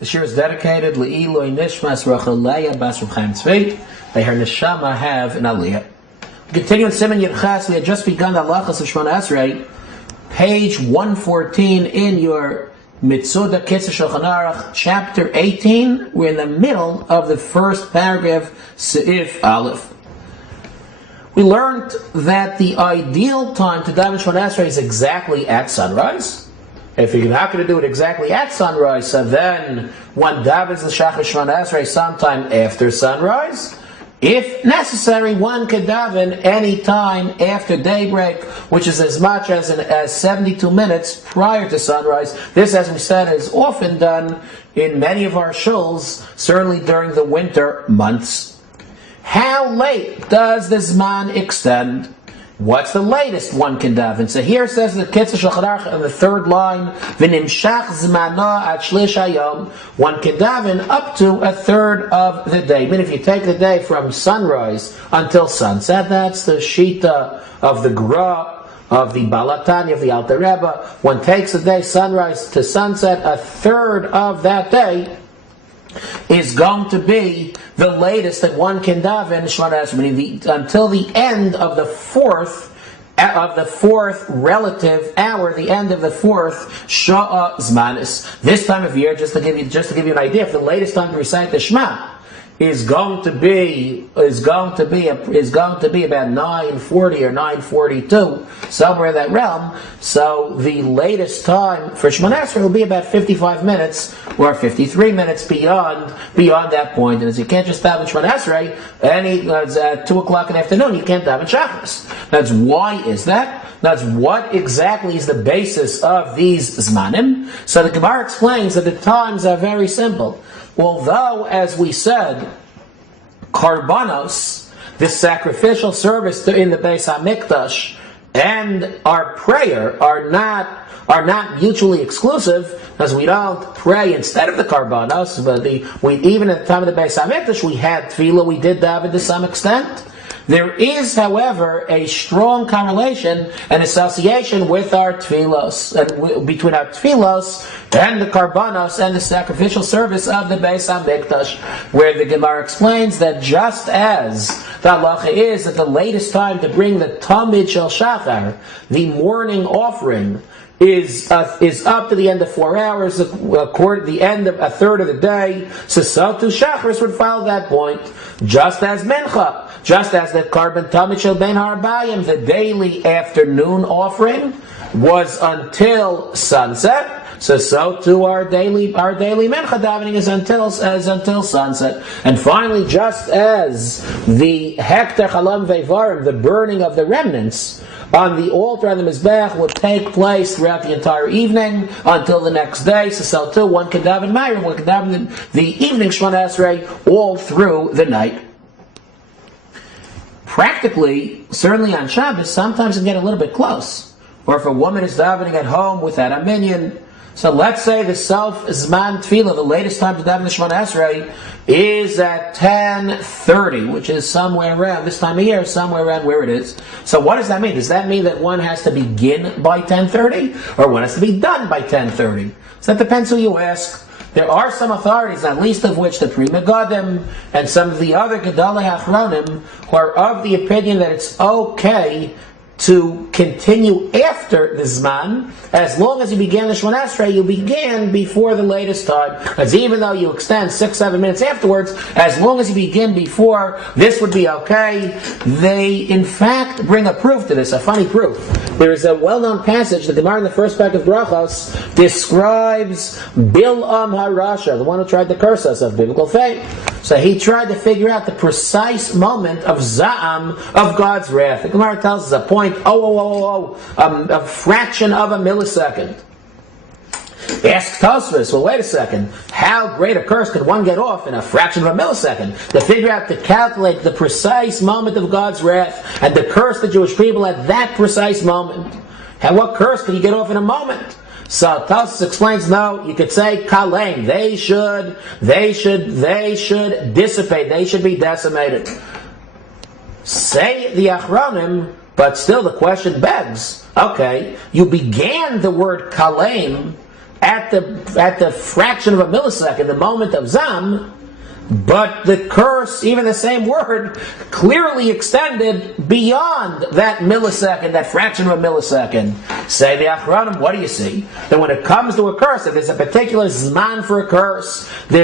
The shiur is dedicated Le'iloi Nishmas Rachel Leah Bas Reb Chaim Tzvi. May her neshama have an aliyah. We continue in Siman Yirchas. We had just begun the halachos of Shemoneh Esrai, page 114 in your Mitzuda Kitzur Shulchan Aruch, chapter 18. We're in the middle of the first paragraph, Seif Aleph. We learned that the ideal time to daven Shemoneh Esrai is exactly at sunrise. If you're not going to do it exactly at sunrise, so then one davens the Shachar Shemoneh Esrai sometime after sunrise. If necessary, one could daven any time after daybreak, which is as much as 72 minutes prior to sunrise. This, as we said, is often done in many of our shuls, certainly during the winter months. How late does the Zman extend? What's the latest one can daven? So here it says the Kitzur Shulchan Aruch on the third line, V'nimshach zmano ad shlish hayom. One can daven up to a third of the day. I mean, if you take the day from sunrise until sunset, that's the Shita of the Gra, of the Balatani, of the Alter Rebbe. One takes the day sunrise to sunset, a third of that day is going to be the latest that one can daven Shemoneh Esrai, until the end of the fourth relative hour, the end of the fourth Sha'ah Zmanis. This time of year, just to give you an idea, if the latest time to recite the Shema is going to be about 9:40 or 9:42, somewhere in that realm. So the latest time for Shemoneh Esrai will be about 55 minutes or 53 minutes beyond that point. And as you can't just daven Shemoneh Esrai at 2 o'clock in the afternoon, you can't daven Shachris. That's why is that? That's what exactly is the basis of these Zmanim. So the Gemara explains that the times are very simple. Although, as we said, Karbanos, the sacrificial service in the Beis HaMikdash, and our prayer are not mutually exclusive, because we don't pray instead of the Karbanos, but even at the time of the Beis HaMikdash, we had tefillah, we did daven to some extent. There is, however, a strong correlation and association with our tefillos, between our tefillos and the karbanos and the sacrificial service of the Beis HaMikdash, where the Gemara explains that just as the halacha is that the latest time to bring the Tamid Shel Shachar, the morning offering, is up to the end of 4 hours, the end of a third of the day, so to Shachris would follow that point, just as Mincha. Just as the Karban Tamid Shel Ben Harbayim, the daily afternoon offering, was until sunset, so too our daily Mincha davening is until sunset. And finally, just as the Hekter Chalam Vevarim, the burning of the remnants on the altar and the Mizbech, would take place throughout the entire evening until the next day, so too one can daven Ma'ariv, one can daven the evening Shemoneh Esrai all through the night. Practically, certainly on Shabbos, sometimes it can get a little bit close. Or if a woman is davening at home without a minyan, so let's say the Self Zman Tefillah, the latest time to daven the Shemoneh Esrai, is at 10:30, which is somewhere around this time of year, somewhere around where it is. So what does that mean? Does that mean that one has to begin by 10:30, or one has to be done by 10:30? So that depends who you ask. There are some authorities, not least of which the Pri Megadim and some of the other Gedolei Achronim, who are of the opinion that it's okay to continue after the Zman, as long as you began the Shemoneh Esrai, you began before the latest time. Because even though you extend 6-7 minutes afterwards, as long as you begin before, this would be okay. They, in fact, bring a proof to this, a funny proof. There is a well-known passage, the Gemara in the first pack of Brachos describes Bil'am HaRasha, the one who tried to curse us of biblical faith. So he tried to figure out the precise moment of Za'am, of God's wrath. The Gemara tells us a point, a fraction of a millisecond. Ask Tosfos, well, wait a second, how great a curse could one get off in a fraction of a millisecond? To figure out, to calculate the precise moment of God's wrath and to curse the Jewish people at that precise moment. What curse could you get off in a moment? So Tosfos explains, no, you could say Kaleim, they should dissipate, they should be decimated. Say the Achronim, but still the question begs, okay, you began the word Kaleim at the fraction of a millisecond, the moment of Zam, but the curse, even the same word, clearly extended beyond that millisecond, that fraction of a millisecond. Say the Achronim, what do you see? That when it comes to a curse, if there's a particular Zman for a curse, there's